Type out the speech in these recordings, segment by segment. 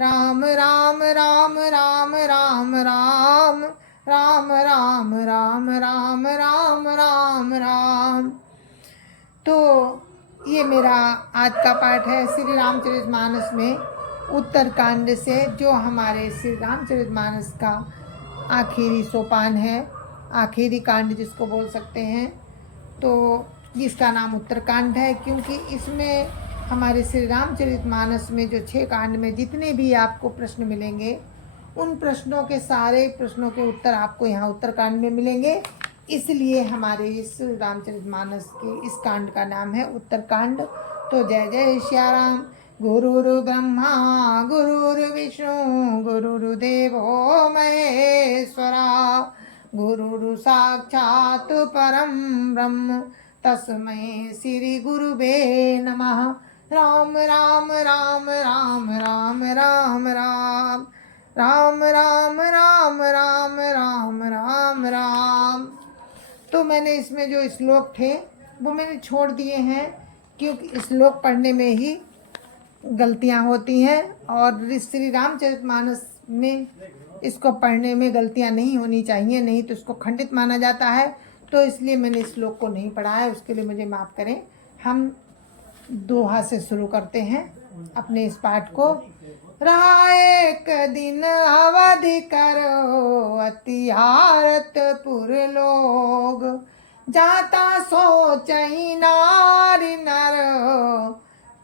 राम राम राम राम राम राम राम राम राम राम राम राम राम। तो ये मेरा आज का पाठ है श्री रामचरितमानस में उत्तरकांड से, जो हमारे श्री रामचरितमानस का आखिरी सोपान है, आखिरी कांड जिसको बोल सकते हैं। तो इसका नाम उत्तरकांड है क्योंकि इसमें हमारे श्री रामचरितमानस में जो 6 कांड में जितने भी आपको प्रश्न मिलेंगे, उन प्रश्नों के सारे प्रश्नों के उत्तर आपको यहाँ उत्तरकांड में मिलेंगे। इसलिए हमारे इस रामचरितमानस के इस कांड का नाम है उत्तरकांड। तो जय जय श्या राम। गुरुर् ब्रह्मा गुरुर्विष्णु गुरुर्देवो महेश्वरा, गुरुर् साक्षात् परं ब्रह्म तस्मै श्री गुरुवे नमः। राम राम राम राम राम राम राम राम राम राम राम राम राम राम। तो मैंने इसमें जो श्लोक थे वो मैंने छोड़ दिए हैं, क्योंकि श्लोक पढ़ने में ही गलतियां होती हैं और श्री रामचरितमानस में इसको पढ़ने में गलतियां नहीं होनी चाहिए, नहीं तो इसको खंडित माना जाता है। तो इसलिए मैंने श्लोक को नहीं पढ़ा है, उसके लिए मुझे माफ़ करें। हम दोहा से शुरू करते हैं अपने इस पाठ को। रहा एक दिन अवधि करो अति हारत पुर लोग, जाता सोचहि नारी नर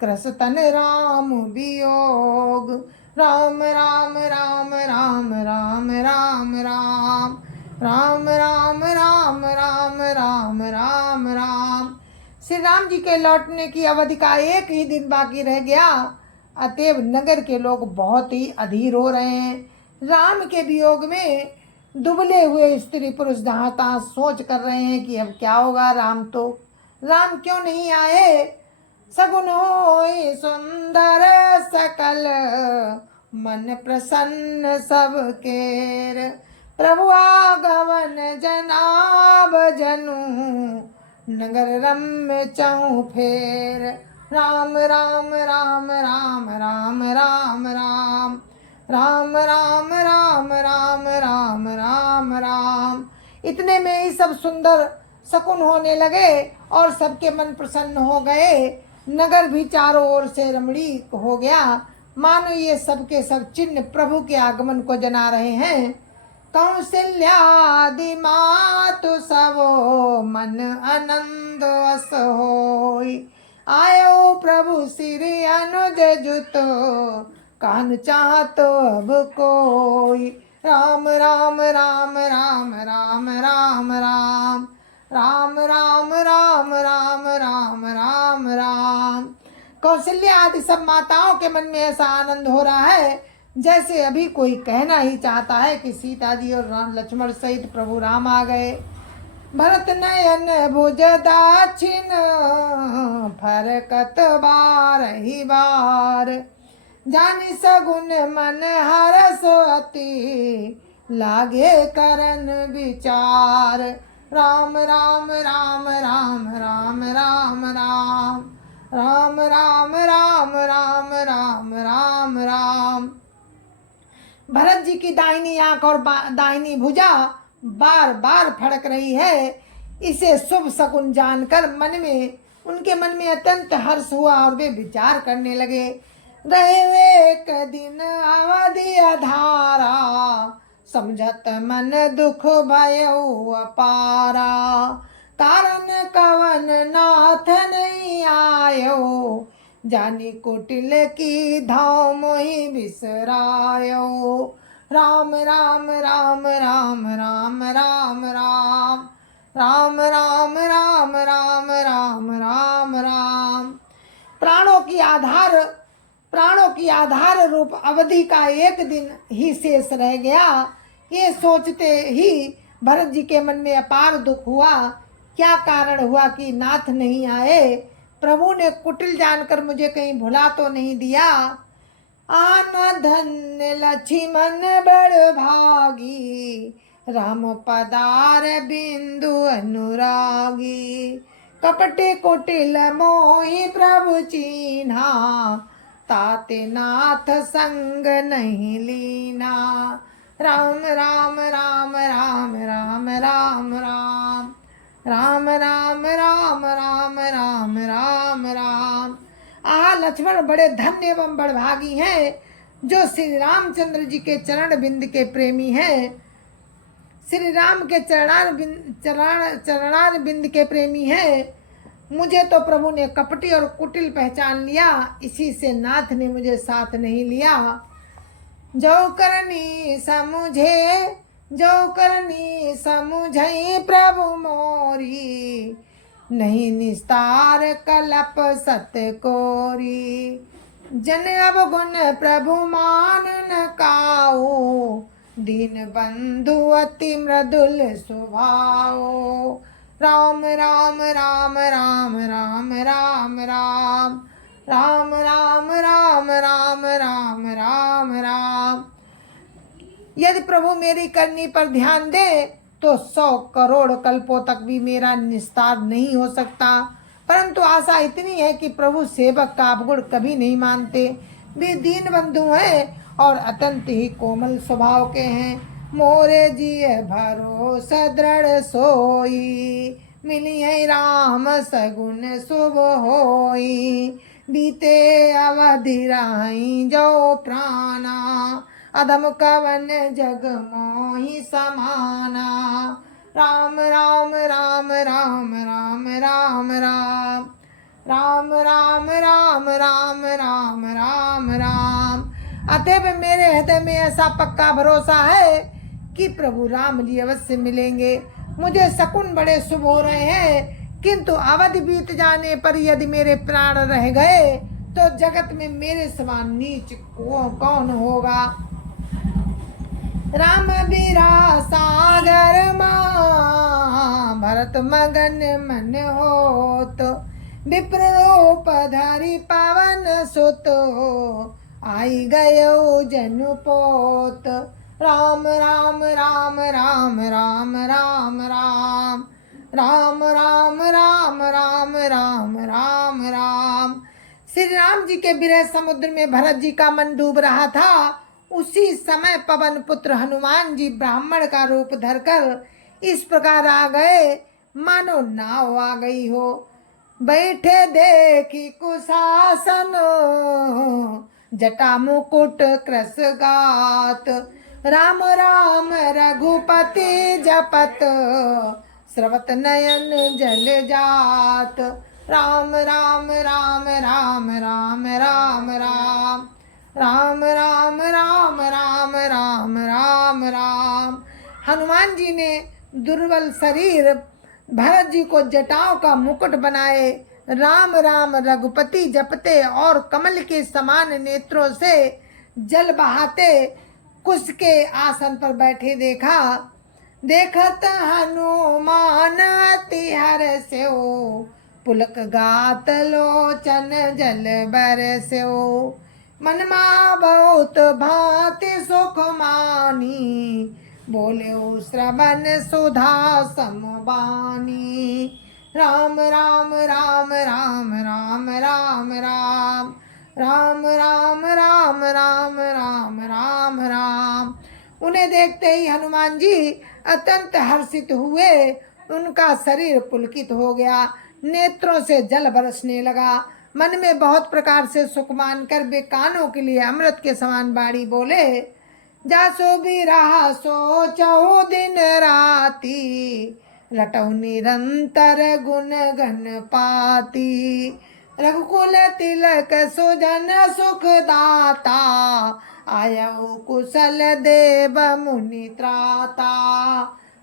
क्रसतन राम वियोग। राम राम राम राम राम राम राम राम राम राम राम राम राम राम। श्री राम जी के लौटने की अवधि का एक ही दिन बाकी रह गया, अतएव नगर के लोग बहुत ही अधीर हो रहे हैं। राम के वियोग में दुबले हुए स्त्री पुरुष जहाँ सोच कर रहे हैं कि अब क्या होगा, राम क्यों नहीं आए। सगुन होई सुंदर सकल मन प्रसन्न सब केर, प्रभु आगमन जनाब जनु नगर रम्य चहु फेर। राम राम राम राम राम राम राम राम राम राम राम राम राम राम। इतने में ही सब सुंदर शकुन होने लगे और सबके मन प्रसन्न हो गए। नगर भी चारों ओर से रमणीक हो गया, मानो ये सबके सब चिन्ह प्रभु के आगमन को जना रहे हैं। कौशल्यादि मातु सबो मन आनंद अस होई, आयो प्रभु श्री अनुज जुतो कान चाहतो अब कोई। राम राम राम राम राम राम राम राम राम राम राम राम राम राम। कौशल्या आदि सब माताओं के मन में ऐसा आनंद हो रहा है जैसे अभी कोई कहना ही चाहता है कि सीता जी और लक्ष्मण सहित प्रभु राम आ गए। भरत नयन भुज दाक्षिण फरकत बार ही बार, जानि सगुन मन हरस अति लागे करन विचार। राम राम राम राम राम राम राम राम राम राम राम राम राम राम। भरत जी की दाहिनी आंख और दाहिनी भुजा बार बार फड़क रही है। इसे शुभ शकुन जानकर उनके मन में अत्यंत हर्ष हुआ और वे विचार करने लगे। रहे एक दिन अवधि अधारा, समझत मन दुख भयउ अपारा। कारण कवन नाथ नहीं आयो, जानी कुटिल की धाम मोहि बिसरायो। राम राम राम राम राम राम राम राम राम राम राम राम राम राम। प्राणों की आधार रूप अवधि का एक दिन ही शेष रह गया। ये सोचते ही भरत जी के मन में अपार दुख हुआ। क्या कारण हुआ कि नाथ नहीं आए, प्रभु ने कुटिल जानकर मुझे कहीं भुला तो नहीं दिया। आन धन्य लक्ष्मण बड़ भागी, राम पदार बिंदु अनुरागी। कपटे कुटिल मोहि प्रभु चीन्हा, ताते नाथ संग नहीं लीना। राम राम राम राम राम राम राम राम राम राम राम राम राम राम। लक्ष्मण बड़े धन्य एवं बड़भागी हैं जो श्री रामचंद्र जी के चरण बिंद के प्रेमी हैं, श्री राम के चरणार बिंद के प्रेमी हैं। मुझे तो प्रभु ने कपटी और कुटिल पहचान लिया, इसी से नाथ ने मुझे साथ नहीं लिया। जो करनी समुझई प्रभु मोरी, नहीं निस्तार कलप सत कोरी। जन अवगुण प्रभु मान न काऊ, दीन बंधु अति मृदुल स्वभाव। राम राम राम राम राम राम राम राम राम राम राम राम राम राम। यदि प्रभु मेरी करनी पर ध्यान दे तो 100 करोड़ कल्पों तक भी मेरा निस्तार नहीं हो सकता, परंतु आशा इतनी है कि प्रभु सेवक का अवगुण कभी नहीं मानते। वे दीन बंधु हैं और अत्यंत ही कोमल स्वभाव के हैं। मोरे जिय भरोसा दृढ़ सोई, मिलिए राम सगुन शुभ होई। बीते अवधि राई जो प्राणा, अधम कवन जग मोहि समाना। राम राम राम राम राम राम राम राम राम राम राम राम राम राम। अतएव मेरे हृदय में ऐसा पक्का भरोसा है कि प्रभु राम जी अवश्य मिलेंगे। मुझे शकुन बड़े शुभ हो रहे हैं, किंतु अवधि बीत जाने पर यदि मेरे प्राण रह गए तो जगत में मेरे समान नीच कौन होगा। राम बीरा सागर मां, भरत मगन मन होत। विप्र रूप धरि पवन सुत, आई गयो जनु पोत। राम राम राम राम राम राम राम राम राम राम राम राम राम राम। श्री राम जी के विरह समुद्र में भरत जी का मन डूब रहा था। उसी समय पवन पुत्र हनुमान जी ब्राह्मण का रूप धरकर इस प्रकार आ गए मानो नाव आ गई हो। बैठे देखी कुशासन, जटा मुकुट कृस गात। राम राम रघुपति जपत, स्रवत नयन जल जात। राम राम राम राम राम राम राम राम राम राम राम राम राम राम। हनुमान जी ने दुर्बल शरीर भरत जी को जटाओं का मुकुट बनाए, राम राम रघुपति जपते और कमल के समान नेत्रों से जल बहाते कुश के आसन पर बैठे देखा। देखत हनुमान अति हर्षो, पुलक गात लोचन जल बरस्यो। मनमा बहुत भांति सुख मानी, बोले श्रवण सुधा समबानी। राम राम राम राम राम राम राम राम राम राम राम राम राम राम। उन्हें देखते ही हनुमान जी अत्यंत हर्षित हुए। उनका शरीर पुलकित हो गया, नेत्रों से जल बरसने लगा। मन में बहुत प्रकार से सुख मान कर वे कानों के लिए अमृत के समान बाणी बोले। जासो भी रहा सोचो दिन राती, रटौ निरंतर गुण गण पाती। रघुकुल तिलक सुजन सुख दाता, आयौ कुशल देव मुनि त्राता।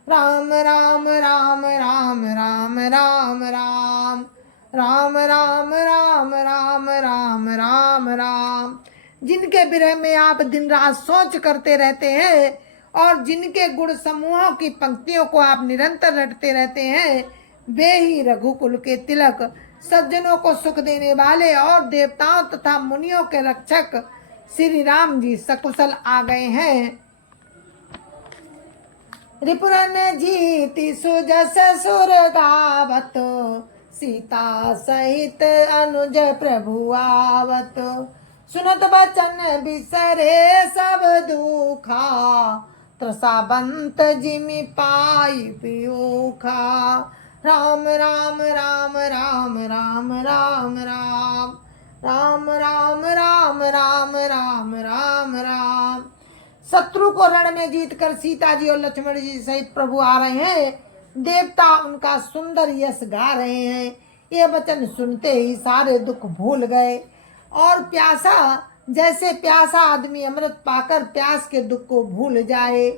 राम राम राम राम राम राम राम राम राम राम राम राम राम राम। जिनके विरह में आप दिन रात सोच करते रहते हैं और जिनके गुण समूहों की पंक्तियों को आप निरंतर रटते रहते हैं, वे ही रघुकुल के तिलक, सज्जनों को सुख देने वाले और देवताओं तथा मुनियों के रक्षक श्री राम जी सकुशल आ गए हैं। रिपुरन जीति सुजस सुर गावत, सीता सहित अनुज प्रभु आवत। सुनत बचन बिसरे सब दुखा, त्रसाबंत जिमि पाई पियूखा। राम राम राम राम राम राम राम राम राम राम राम राम राम राम। शत्रु को रण में जीतकर सीता जी और लक्ष्मण जी सहित प्रभु आ रहे हैं। देवता उनका सुंदर यश गा रहे हैं। ये वचन सुनते ही सारे दुख भूल गए और प्यासा, जैसे प्यासा आदमी अमृत पाकर प्यास के दुख को भूल जाए।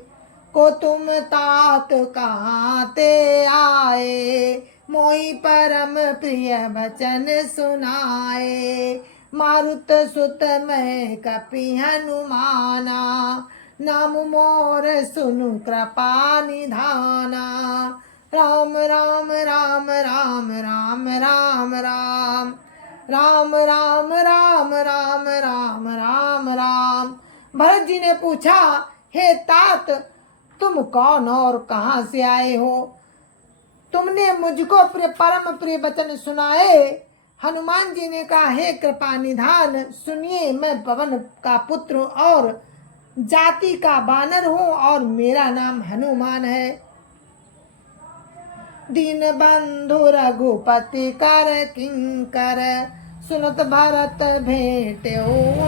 को तुम तात कहाँ ते आए, मोहि परम प्रिय वचन सुनाए। मारुत सुत मैं कपि हनुमाना, नाम मोर सुनु कृपा निधाना। राम राम राम राम राम राम राम राम राम राम राम राम राम राम। भरत जी ने पूछा, हे तात, तुम कौन और कहाँ से आए हो? तुमने मुझको परम प्रिय वचन सुनाए। हनुमान जी ने कहा, हे कृपा निधान, सुनिए, मैं पवन का पुत्र और जाति का बानर हूँ और मेरा नाम हनुमान है। दीन बंधु रघुपति कर किंकर, सुनत भरत भेंट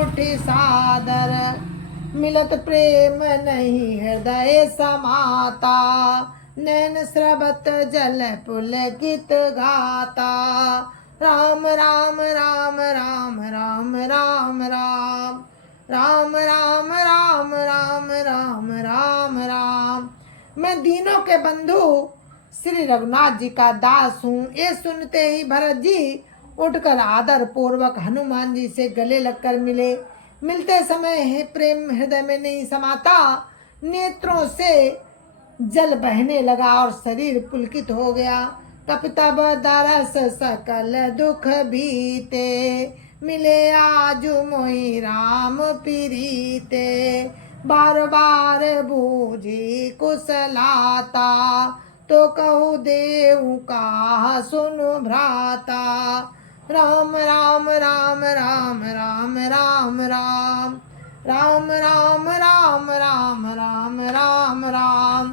उठी सादर। मिलत प्रेम नहीं हृदय समाता, नैन स्रवत जल पुलकित गाता। राम राम राम राम राम राम राम राम राम राम राम राम राम राम। मैं दीनों के बंधु श्री रघुनाथ जी का दास हूँ। ये सुनते ही भरत जी उठकर आदर पूर्वक हनुमान जी से गले लगकर मिले। मिलते समय है प्रेम हृदय में नहीं समाता, नेत्रों से जल बहने लगा और शरीर पुलकित हो गया। तब तब दरस सकल दुख बीते, मिले आज मोहि राम प्रीते। बार बार बूझी कुशलाता, तो कहु देहु का सुनु भ्राता। राम राम राम राम राम राम राम राम राम राम राम राम राम राम।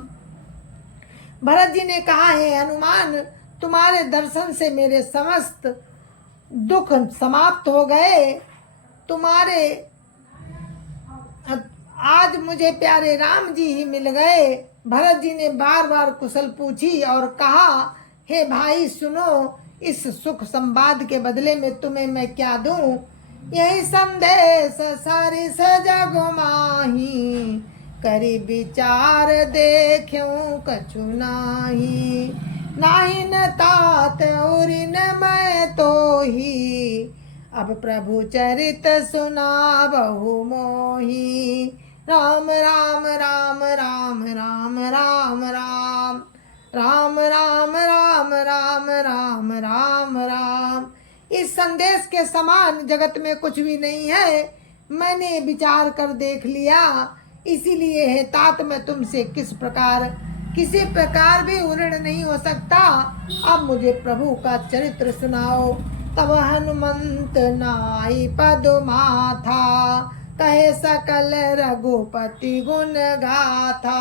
भरत जी ने कहा, है हनुमान, तुम्हारे दर्शन से मेरे समस्त दुख समाप्त हो गए। तुम्हारे आज मुझे प्यारे राम जी ही मिल गए। भरत जी ने बार बार कुशल पूछी और कहा, हे भाई सुनो, इस सुख संवाद के बदले में तुम्हें मैं क्या दूं? यही संदेश सरिस जग माही, करी विचार देखूं कछु नाही। नाही न तात और न मैं तो ही, अब प्रभु चरित सुना बहु मोही। राम राम राम राम राम राम राम राम राम राम राम राम राम राम। इस संदेश के समान जगत में कुछ भी नहीं है। मैंने विचार कर देख लिया, इसीलिए है तात मैं तुमसे किसी प्रकार भी ऋण नहीं हो सकता। अब मुझे प्रभु का चरित्र सुनाओ। तब हनुमंत नाई पद माथा, कहे सकल रघुपति गुण गाथा।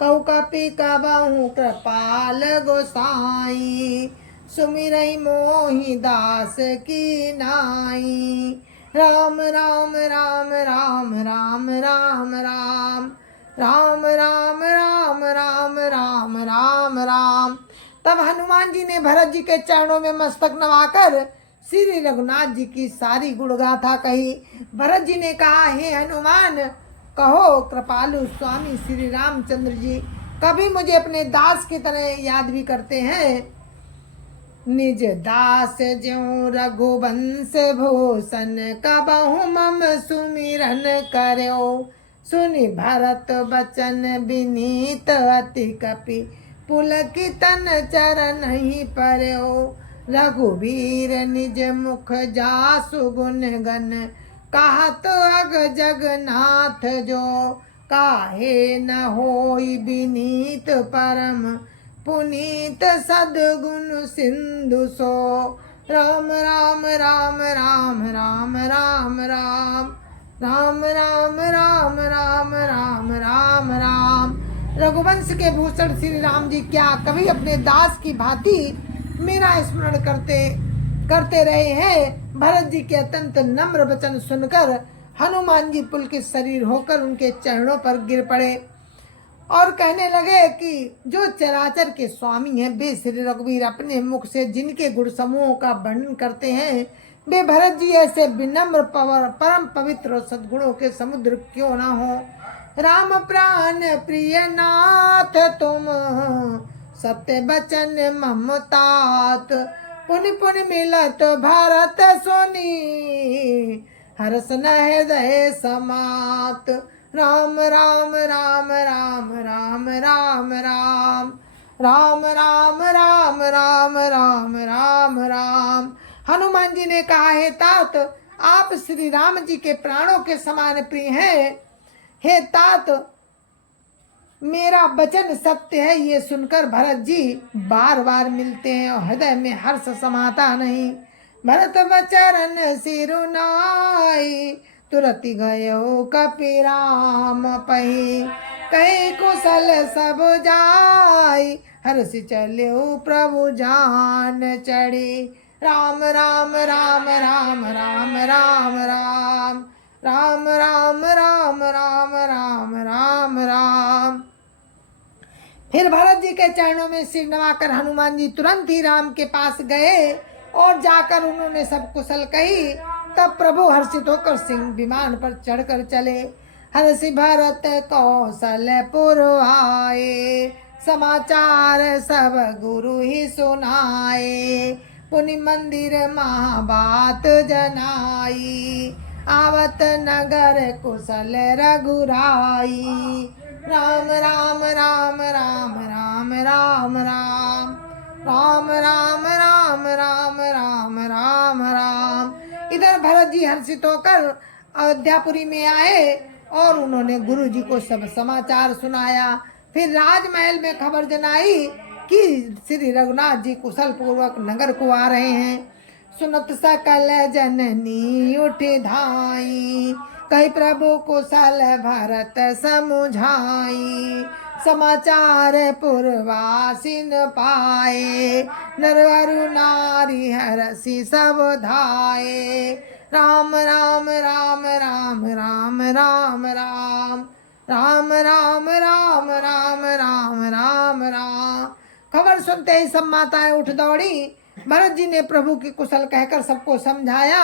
कहु कपि कबहु कृपाल गोसाई, सुमिरहि मोहि दास की नाई। राम राम राम राम राम राम राम राम राम राम राम राम राम राम। तब हनुमान जी ने भरत जी के चरणों में मस्तक नवाकर श्री रघुनाथ जी की सारी गुणगाथा कही। भरत जी ने कहा, हे हनुमान, कहो कृपालु स्वामी श्री रामचंद्र जी कभी मुझे अपने दास की तरह याद भी करते हैं। निज दास ज्यों रघुवंश भूषण, कबहु मम सुमिरन करयो। सुनि भरत बचन विनीत अति कपि, पुलकितन चरण ही परयो। रघुवीर निज मुख जासु गुण गन, कहत अग जगन्नाथ जो। काहे न होई विनीत परम, पुनीत सद्गुण सिंधु सो। राम राम राम राम राम राम राम राम राम राम राम राम राम राम। रघुवंश के भूषण श्री राम जी क्या कभी अपने दास की भांति मेरा स्मरण करते रहे हैं। भरत जी के अत्यंत नम्र वचन सुनकर हनुमान जी पुलकित शरीर होकर उनके चरणों पर गिर पड़े और कहने लगे कि जो चराचर के स्वामी हैं वे श्री रघुवीर अपने मुख से जिनके गुण समूहों का वर्णन करते हैं, वे भरत जी ऐसे विनम्र परम पवित्र और सद्गुणों के समुद्र क्यों ना हो। राम प्राण प्रिय नाथ तुम सत्य बचन ममतात, पुनि पुनि मिलत भारत सोनी हर्ष न हृदय समात। राम राम राम राम राम राम राम राम राम राम राम राम राम राम। हनुमान जी ने कहा, हे तात, आप श्री राम जी के प्राणों के समान प्रिय हैं। हे तात, मेरा वचन सत्य है, ये सुनकर भरत जी बार बार मिलते हैं और हृदय में हर्ष समाता नहीं। भरत बचरन सिरुनाई, तुरति गयो कपिराम पही, कहीं कुशल सब जाई, हर्ष चल्यो प्रभु जान चढ़ी। राम राम राम राम राम राम राम राम राम राम राम राम राम राम। फिर भरत जी के चरणों में सिर नवाकर हनुमान जी तुरंत ही राम के पास गए और जाकर उन्होंने सब कुशल कही। तब प्रभु हर्षित होकर सिंह विमान पर चढ़कर चले। हर्षि भरत कौशलपुर आए, समाचार सब गुरु ही सुनाए, पुनि मंदिर महाबात जनाई, आवत नगर कुशल रघुराई। राम राम राम राम राम राम राम राम राम राम राम राम राम राम। इधर भरत जी हर्षित होकर अयोध्यापुरी में आए और उन्होंने गुरु जी को सब समाचार सुनाया। फिर राजमहल में खबर जनाई कि श्री रघुनाथ जी कुशल पूर्वक नगर को आ रहे हैं। सुनत सकल जननी उठ धाई, कही प्रभु कुशल भरत समुझाई, समाचार पुरवासिन पाए, नरवरु नारी हरषि सब धाये। राम राम राम राम राम राम राम राम राम राम राम राम राम राम। खबर सुनते ही सब माताएं उठ दौड़ी। भरत जी ने प्रभु की कुशल कहकर सबको समझाया।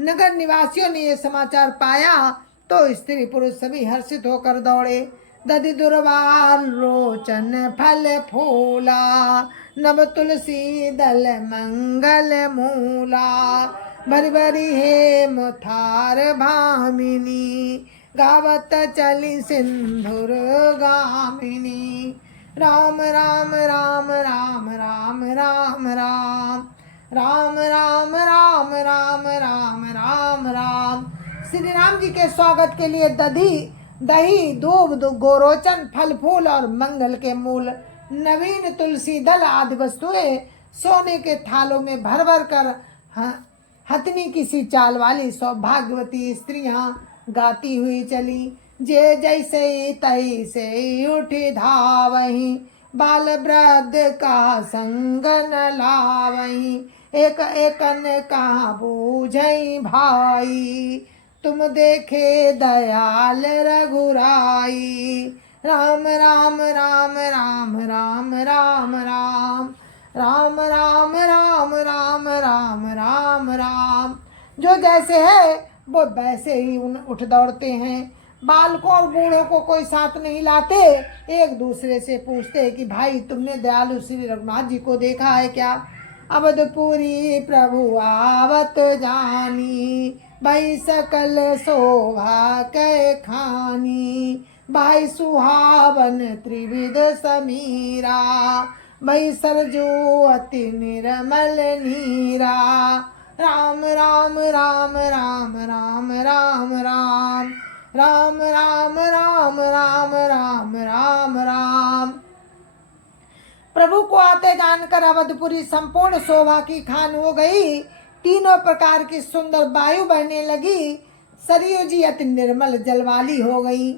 नगर निवासियों ने ये समाचार पाया तो स्त्री पुरुष सभी हर्षित होकर दौड़े। दधि दुर्वार रोचन फल फूला, नव तुलसी दल मंगल मूला, भरी भरी हेम थार भामिनी, गावत चली सिंधुर गामिनी। राम राम राम राम राम राम राम राम राम राम राम राम राम राम। श्री राम जी के स्वागत के लिए दही दूब गोरोचन फल फूल और मंगल के मूल, नवीन तुलसी दल आदि वस्तुएं सोने के थालों में भर भर कर हथनी किसी चाल वाली सौभाग्यवती स्त्रियां गाती हुई चली। जे जैसे तैसे उठी धावही, बाल वृद्ध का संग न लावही, एक एकन कहाँ बूझई भाई, तुम देखे दयाल रघुराई। राम राम राम राम राम राम राम राम राम राम राम राम राम राम। जो जैसे है वो वैसे ही उठ दौड़ते हैं। बालकों और बूढ़ों को कोई साथ नहीं लाते। एक दूसरे से पूछते कि भाई तुमने दयालु श्री रघुनाथ जी को देखा है क्या? अवधपुरी प्रभु आवत जानी, भाई सकल शोभा कै खानी, भाई सुहावन त्रिविध समीरा, भाई सरजू अति निर्मल नीरा। राम राम राम राम राम राम राम राम राम राम राम राम राम राम। प्रभु को आते जानकर अवधपुरी संपूर्ण शोभा की खान हो गई। तीनों प्रकार की सुंदर वायु बहने लगी। सरयू जी अति निर्मल जलवाली हो गई।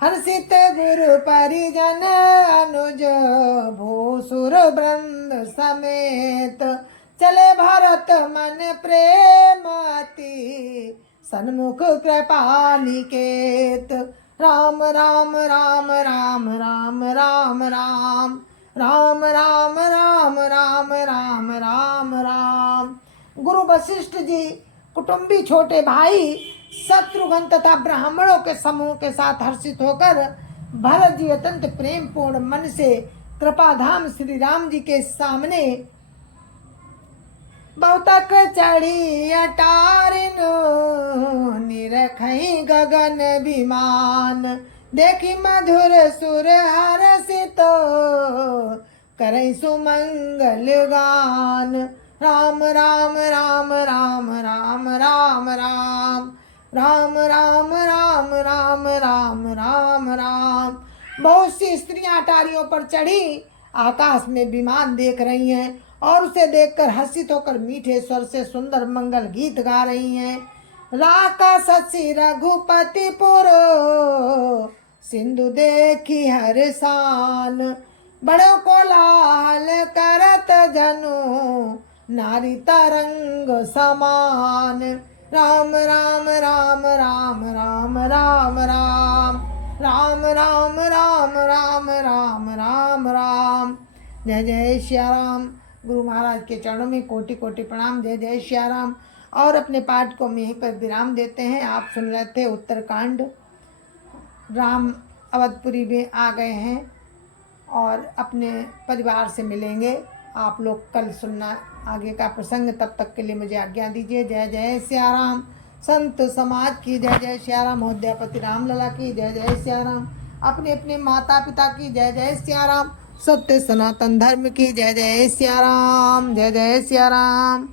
हर्षित गुरु परिजन अनुज भूसुर वृंद समेत चले भरत मन प्रेम अति सन्मुख कृपा निकेत। राम राम राम राम राम राम राम राम राम राम राम राम राम राम। गुरु वशिष्ठ जी कुटुंबी छोटे भाई शत्रुघ्न तथा ब्राह्मणों के समूह के साथ हर्षित होकर भरत जी अत्यंत प्रेम पूर्ण मन से कृपाधाम श्री राम जी के सामने बहुतक चढ़ी अटारिन निरखई गगन विमान देखी मधुर सुर हर्षित करई सुमंगल गान। राम राम राम राम राम राम राम राम राम राम राम राम राम राम। बहुत सी स्त्रियां अटारियों पर चढ़ी आकाश में विमान देख रही हैं और उसे देखकर हर्षित होकर मीठे स्वर से सुंदर मंगल गीत गा रही हैं। राका सची रघुपतिपुर सिंधु देखी हर्षान बड़ो कोलाहल करत जनु नारी तरंग समान। राम राम राम राम राम राम राम राम राम राम राम राम राम राम। जय जय श्या राम। गुरु महाराज के चरणों में कोटि कोटि प्रणाम। जय जय श्या राम। और अपने पाठ को यहीं पर विराम देते हैं। आप सुन रहे थे उत्तरकांड। राम अवधपुरी में आ गए हैं और अपने परिवार से मिलेंगे। आप लोग कल सुनना आगे का प्रसंग। तब तक के लिए मुझे आज्ञा दीजिए। जय जय श्या राम। संत समाज की जय जय श्या राम। अयोध्यापति राम लला की जय जय श्या राम। अपने अपने माता पिता की जय जय श्या राम। सत्य सनातन धर्म की जय जय श्या राम। जय जय श्या राम।